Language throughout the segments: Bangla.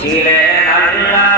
ছিলেন আল্লাহর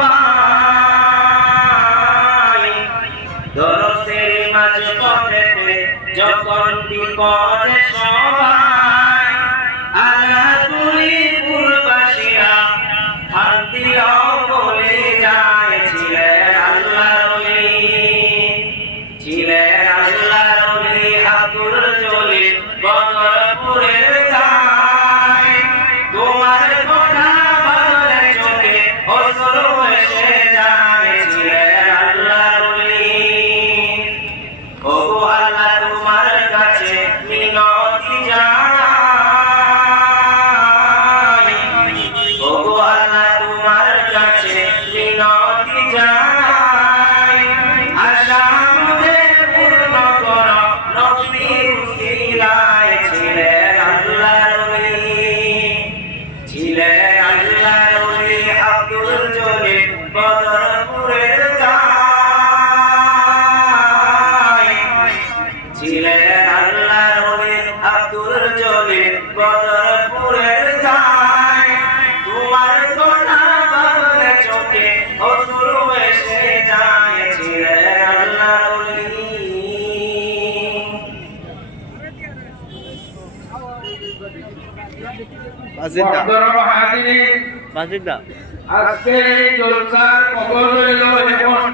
যখন বিপদে সবাই আল্লাহ তুই পূর্বাসীরা হাত তোমার ছিলেন আল্লাহর ওলি আব্দুল জলিল বদরপুরের গায় তোমার কথা ভাবলে চোখে অসুর এসে যায় ছিলেন আল্লাহর বাজিন্দা। আজকে জলসার খবর হইল এখন